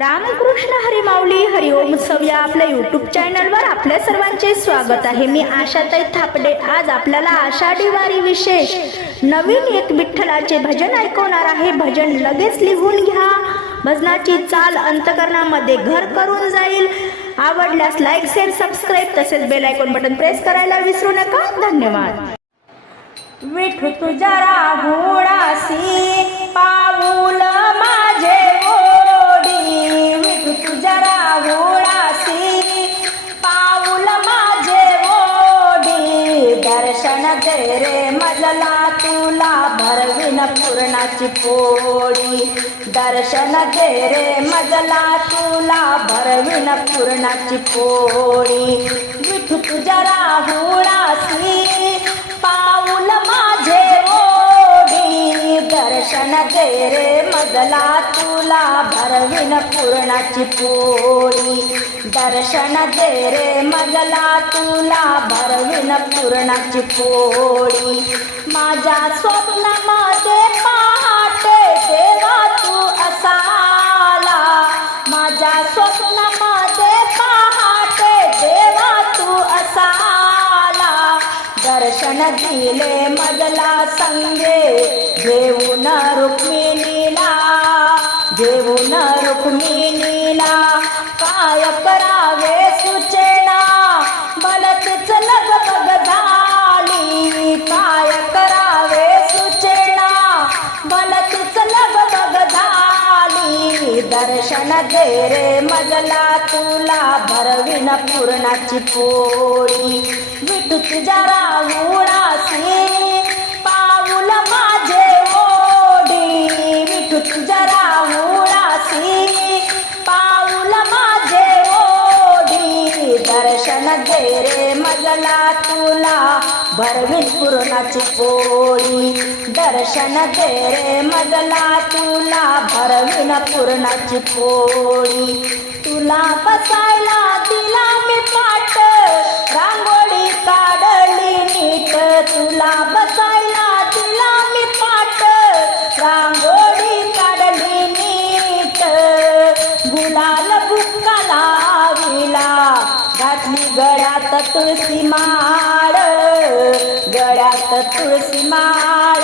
रामकृष्ण हरिमाऊली हरिओम उत्सव या आपल्या युट्यूब चॅनलवर आपल्या सर्वांचे स्वागत आहे. मी आशाताई थापडे. आज आपल्याला आषाढी वारी विशेष नवीन एक विठ्ठलाचे भजन ऐकवणार आहे. भजन लगेच लिहून घ्या. भजनाची चाल अंतकरणामध्ये घर करून जाईल. आवडल्यास लाईक शेअर सबस्क्राईब तसेच बेल आयकॉन बटन प्रेस करायला विसरू नका. धन्यवाद. विठू तुझा राहुडासी पाऊल जय रे मजला तुला भरविन पूर्णाची पोळी. दर्शन दे रे मजला तुला भरविन पूर्णाची पोळी. विठू तुझ्या राहुळासी पाऊल माझे ओढी. दर्शन दे रे मजला तुला भरविन पूर्णाची पोळी दर्शन दे रे मजला तुला भरविन पूर्णाची पोळी माझ्या स्वप्नामध्ये पहाटे देवा तू असाला. माझ्या स्वप्नामध्ये पहाटे देवा तू असाला. दर्शन दिले मजला संगे घेऊन रुक्मी दर्शन दे रे मजला तुला भरविन पूर्णाची पोळी. विठू तुझ्या राहुडासी तुला भरवीन पूर्णाची पोळी. दर्शन दे रे मजला तुला भरवीन पूर्णाची पोळी. तुला बसायला तुळसी तुळशी माळ गळ्यात तुळशी माळ.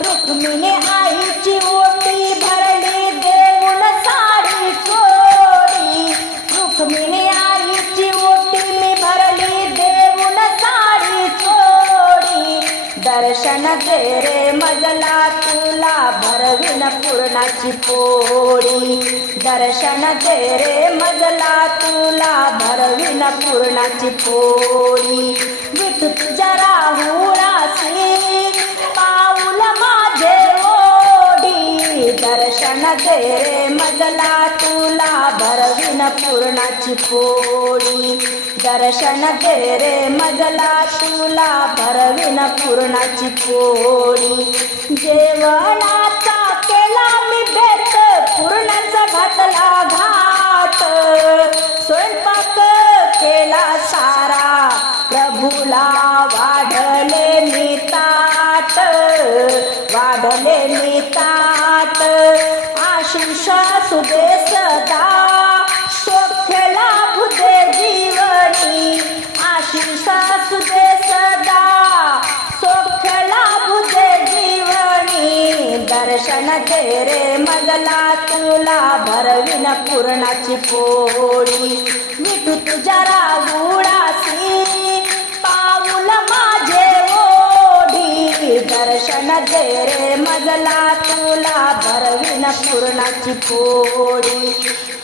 रुक्मिणी आईची ओटी भरली देऊन साडी चोरी. रुक्मिणी आईची ओटी मी भरली देऊन साडी चोरी. दर्शन दे रे मजला तुला भरविन पूर्णाची पोळी दर्शन दे रे मजला तुला भरविन पूर्णाची पोळी. विठू तुझ्या राहुळासी पाऊल माझे ओढी. दर्शन दे रे मजला तुला भरविन पूर्णाची पोळी. दर्शन दे रे मजला तुला भरविन पूर्णाची पोळी. जेवणा वाढले मी आशिष सुदे सदा शोभेला बुधे जीवनी. आशिष सुदे सदा शोभेला बुधे जीवनी. दर्शन दे रे मजला तुला भरविन पूर्णाची पोळी. विठू तुझ्या दे रे मजला तुला भरविन पूर्णाची पोळी.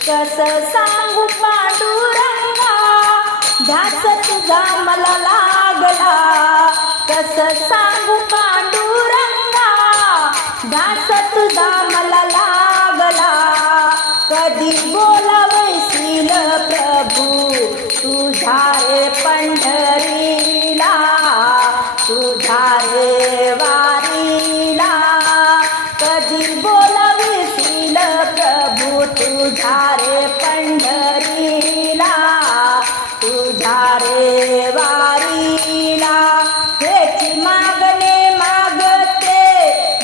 कस सांगू पांडुरंगा ध्यास तुझा मला लागला. कस सांगू पांडुरंगा ध्यास तुझा मला लागला. कधी बोलावशील प्रभू तुझा रे पंढरीला तुझ्या तुझा रे पंढरीला तुझा रे वारीला. हेची मागणे मागते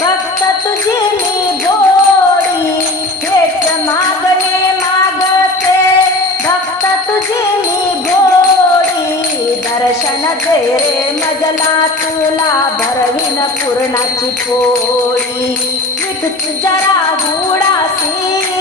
भक्त तुझी मी गोडी हेच मागणे मागते भक्त तुझी मी गोडी. दर्शन दे रे मजला तुला भरविन पूर्णाची पोळी. विठ जरा हुडासी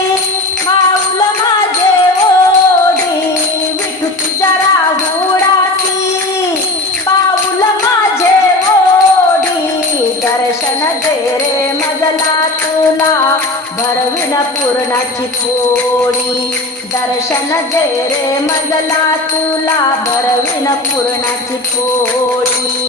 तुला भरविन पूर्णाची पोळी. दर्शन दे रे मजला तुला भरविन पूर्णाची पोळी.